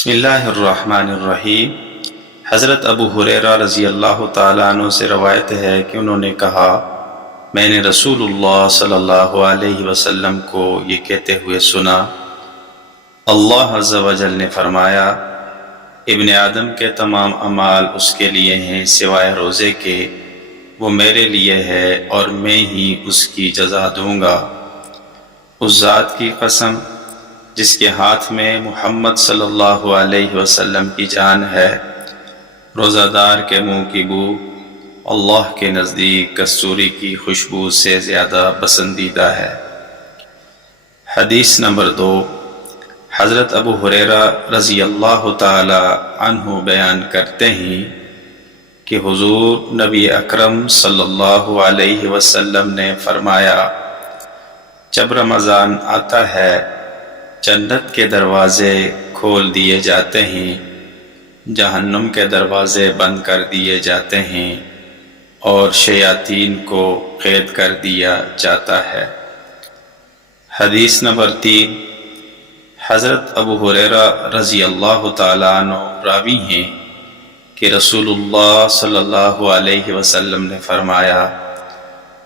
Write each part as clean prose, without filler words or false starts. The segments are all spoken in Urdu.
بسم اللہ الرحمن الرحیم۔ حضرت ابو ہریرہ رضی اللہ تعالیٰ عنہ سے روایت ہے کہ انہوں نے کہا، میں نے رسول اللہ صلی اللہ علیہ وسلم کو یہ کہتے ہوئے سنا، اللہ عز و جل نے فرمایا، ابن آدم کے تمام اعمال اس کے لیے ہیں سوائے روزے کے، وہ میرے لیے ہے اور میں ہی اس کی جزا دوں گا۔ اس ذات کی قسم جس کے ہاتھ میں محمد صلی اللہ علیہ وسلم کی جان ہے، روزہ دار کے منہ کی بو اللہ کے نزدیک کستوری کی خوشبو سے زیادہ پسندیدہ ہے۔ حدیث نمبر 2۔ حضرت ابو ہریرہ رضی اللہ تعالی عنہ بیان کرتے ہیں کہ حضور نبی اکرم صلی اللہ علیہ وسلم نے فرمایا، جب رمضان آتا ہے جنت کے دروازے کھول دیے جاتے ہیں، جہنم کے دروازے بند کر دیے جاتے ہیں اور شیاطین کو قید کر دیا جاتا ہے۔ حدیث نمبر 3۔ حضرت ابو ہریرہ رضی اللہ تعالیٰ عنہ راوی ہیں کہ رسول اللہ صلی اللہ علیہ وسلم نے فرمایا،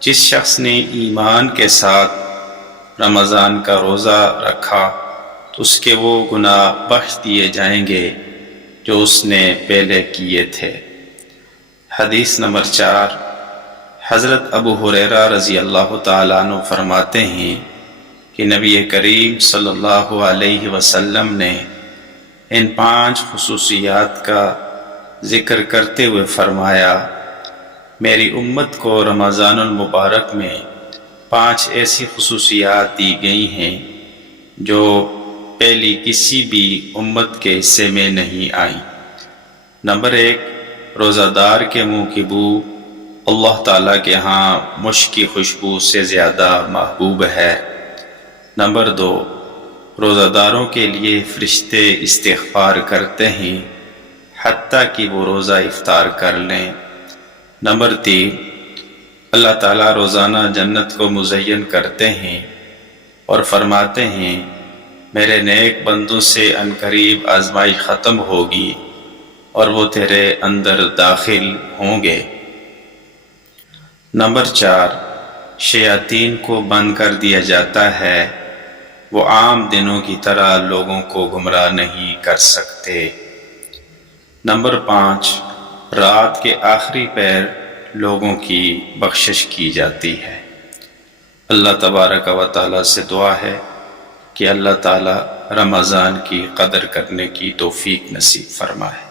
جس شخص نے ایمان کے ساتھ رمضان کا روزہ رکھا تو اس کے وہ گناہ بخش دیے جائیں گے جو اس نے پہلے کیے تھے۔ حدیث نمبر 4۔ حضرت ابو ہریرہ رضی اللہ تعالیٰ عنہ فرماتے ہیں کہ نبی کریم صلی اللہ علیہ وسلم نے ان 5 خصوصیات کا ذکر کرتے ہوئے فرمایا، میری امت کو رمضان المبارک میں 5 ایسی خصوصیات دی گئی ہیں جو پہلی کسی بھی امت کے حصے میں نہیں آئی۔ نمبر 1، روزہ دار کے منہ کی بو اللہ تعالیٰ کے ہاں مشک کی خوشبو سے زیادہ محبوب ہے۔ نمبر 2، روزہ داروں کے لیے فرشتے استغفار کرتے ہیں حتیٰ کہ وہ روزہ افطار کر لیں۔ نمبر 3، اللہ تعالیٰ روزانہ جنت کو مزین کرتے ہیں اور فرماتے ہیں، میرے نیک بندوں سے عنقریب آزمائش ختم ہوگی اور وہ تیرے اندر داخل ہوں گے۔ نمبر 4، شیاطین کو بند کر دیا جاتا ہے، وہ عام دنوں کی طرح لوگوں کو گمراہ نہیں کر سکتے۔ نمبر 5، رات کے آخری پہر لوگوں کی بخشش کی جاتی ہے۔ اللہ تبارک و تعالیٰ سے دعا ہے کہ اللہ تعالیٰ رمضان کی قدر کرنے کی توفیق نصیب فرمائے۔